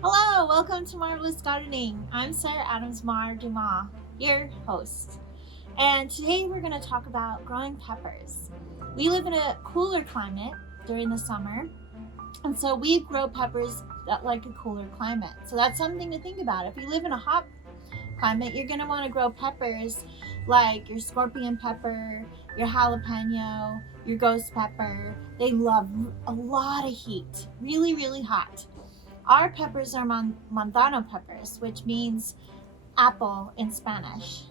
Hello, welcome to Marvelous Gardening. I'm Sarah Adams Mar Dumas, your host. And today we're going to talk about growing peppers. We live in a cooler climate during the summer, and so we grow peppers that like a cooler climate. So that's something to think about. If you live in a hot climate, you're going to want to grow peppers like your scorpion pepper, your jalapeno, your ghost pepper. They love a lot of heat, really, really hot. Our peppers are Manzano peppers, which means apple in Spanish.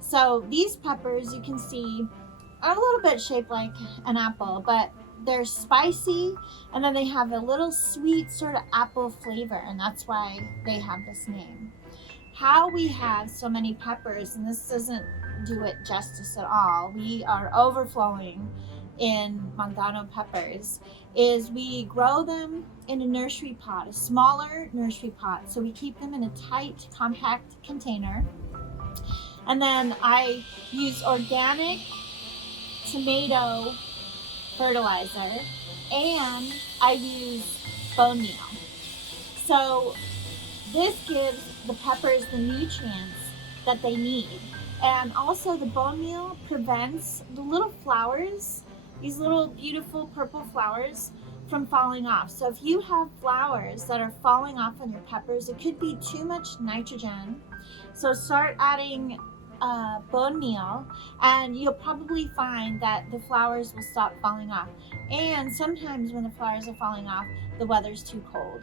So these peppers you can see are a little bit shaped like an apple, but they're spicy and then they have a little sweet sort of apple flavor, and that's why they have this name. How we have so many peppers, and this doesn't do it justice at all, we are overflowing in Manzano peppers, is we grow them in a nursery pot, a smaller nursery pot. So we keep them in a tight, compact container. And then I use organic tomato fertilizer and I use bone meal. So this gives the peppers the nutrients that they need. And also the bone meal prevents the little flowers, these little beautiful purple flowers, from falling off. So if you have flowers that are falling off on your peppers, it could be too much nitrogen. So start adding bone meal and you'll probably find that the flowers will stop falling off. And sometimes when the flowers are falling off, the weather's too cold.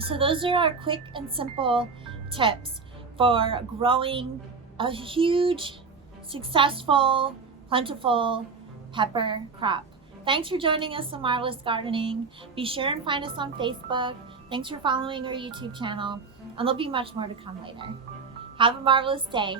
So those are our quick and simple tips for growing a huge, successful, plentiful pepper crop. Thanks for joining us on Marvelous Gardening. Be sure and find us on Facebook. Thanks for following our YouTube channel, and there'll be much more to come later. Have a marvelous day.